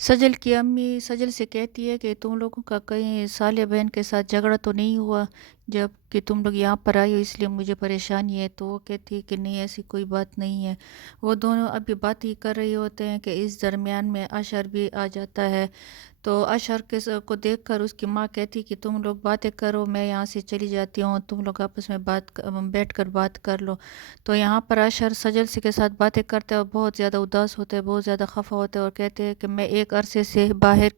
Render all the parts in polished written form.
सजल की अम्मी सजल से कहती है कि तुम लोगों का कहीं साले बहन के साथ झगड़ा तो नहीं हुआ जब कि तुम लोग यहाँ पर आए हो, इसलिए मुझे परेशानी है। तो वो कहती है कि नहीं, ऐसी कोई बात नहीं है। वो दोनों अभी बात ही कर रहे होते हैं कि इस दरमियान में अशर भी आ जाता है। तो अशर को देखकर उसकी माँ कहती कि तुम लोग बातें करो, मैं यहाँ से चली जाती हूँ, तुम लोग आपस में बैठ कर बात कर लो। तो यहाँ पर अशर सजल से के साथ बातें करते हैं और बहुत ज़्यादा उदास होते हैं, बहुत ज़्यादा खफा होते हैं और कहते हैं कि मैं एक अरसे से बाहर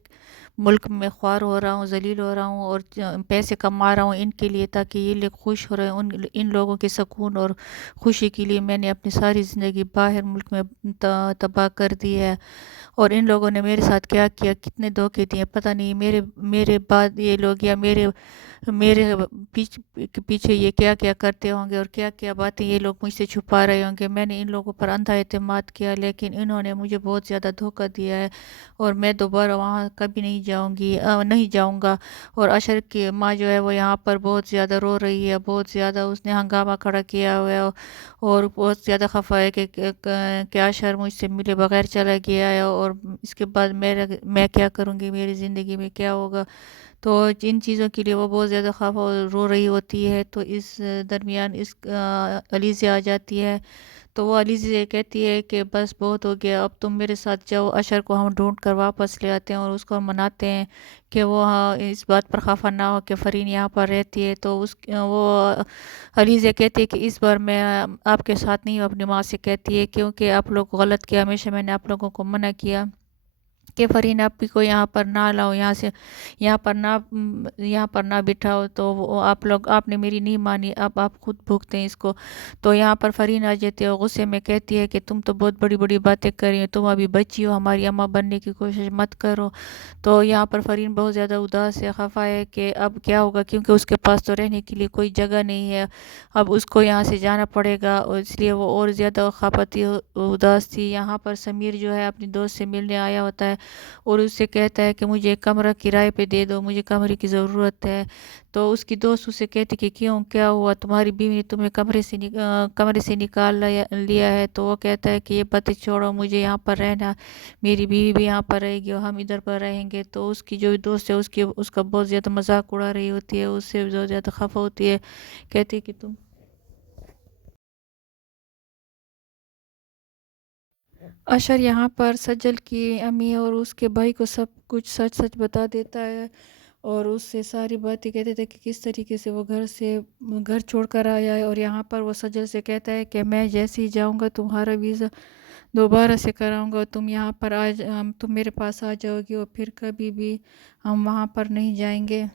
मुल्क में ख्वार हो रहा हूँ, जलील हो रहा हूँ और पैसे कमा रहा हूँ इनके लिए, ताकि ये लोग खुश हो रहे हैं। इन लोगों के सुकून और खुशी के लिए मैंने अपनी सारी ज़िंदगी बाहर मुल्क में तबाह कर दी है। और इन लोगों ने मेरे साथ क्या किया, कितने धोखे दिए, पता नहीं। मेरे मेरे बाद ये लोग या मेरे मेरे पीछे ये क्या क्या करते होंगे और क्या क्या बातें ये लोग मुझसे छुपा रहे होंगे। मैंने इन लोगों पर अंधा एतमाद किया, लेकिन इन्होंने मुझे बहुत ज़्यादा धोखा दिया है और मैं दोबारा वहाँ कभी नहीं जाऊँगी, नहीं जाऊँगा। और अशर की माँ जो है वो यहाँ पर बहुत ज़्यादा रो रही है, बहुत ज़्यादा उसने हंगामा खड़ा किया हुआ है और बहुत ज़्यादा खफा है कि अशर मुझसे मिले बगैर चला गया है और इसके बाद मैं क्या करूँगी, मेरी ज़िंदगी में क्या होगा। तो जिन चीज़ों के लिए वो बहुत ज़्यादा खफा और रो रही होती है, तो इस दरमियान अलीज़ा आ जाती है। तो वो अलीज़ा से कहती है कि बस बहुत हो गया, अब तुम मेरे साथ जाओ, अशर को हम ढूंढ कर वापस ले आते हैं और उसको हम मनाते हैं कि वो, हाँ, इस बात पर खफा ना हो कि फ़रीन यहाँ पर रहती है। तो वो अलीज़ा कहती है कि इस बार मैं आपके साथ नहीं हूँ, अपनी माँ से कहती है, क्योंकि आप लोग गलत किया, हमेशा मैंने आप लोगों को मना किया कि फरीन आपी को यहाँ पर ना लाओ, यहाँ पर ना बिठाओ। तो आप लोग, आपने मेरी नहीं मानी, अब आप खुद भुगतें इसको। तो यहाँ पर फरीन आ जाती है और गुस्से में कहती है कि तुम तो बहुत बड़ी बड़ी बातें कर रही हो, तुम अभी बच्ची हो, हमारी अम्मा बनने की कोशिश मत करो। तो यहाँ पर फरीन बहुत ज़्यादा उदास है, खफा है कि अब क्या होगा, क्योंकि उसके पास तो रहने के लिए कोई जगह नहीं है। अब उसको यहाँ से जाना पड़ेगा और इसलिए वो और ज़्यादा खफा थी, उदास थी। यहाँ पर समीर जो है अपनी दोस्त से मिलने आया होता है और उससे कहता है कि मुझे एक कमरा किराए पे दे दो, मुझे कमरे की ज़रूरत है। तो उसकी दोस्त उससे कहती कि क्यों, क्या हुआ, तुम्हारी बीवी ने तुम्हें कमरे से निकाल लिया है। तो वो कहता है कि ये बातें छोड़ो, मुझे यहाँ पर रहना, मेरी बीवी भी यहाँ पर रहेगी और हम इधर पर रहेंगे। तो उसकी जो दोस्त है उसका बहुत ज़्यादा मजाक उड़ा रही होती है, उससे बहुत ज़्यादा खफा होती है, कहती है कि तुम। अशर यहाँ पर सज्जल की अम्मी और उसके भाई को सब कुछ सच सच बता देता है और उससे सारी बातें कहते थे कि किस तरीके से वो घर छोड़कर आया है। और यहाँ पर वो सज्जल से कहता है कि मैं जैसे ही जाऊँगा तुम्हारा वीज़ा दोबारा से कराऊंगा, तुम यहाँ पर तुम मेरे पास आ जाओगी और फिर कभी भी हम वहाँ पर नहीं जाएंगे।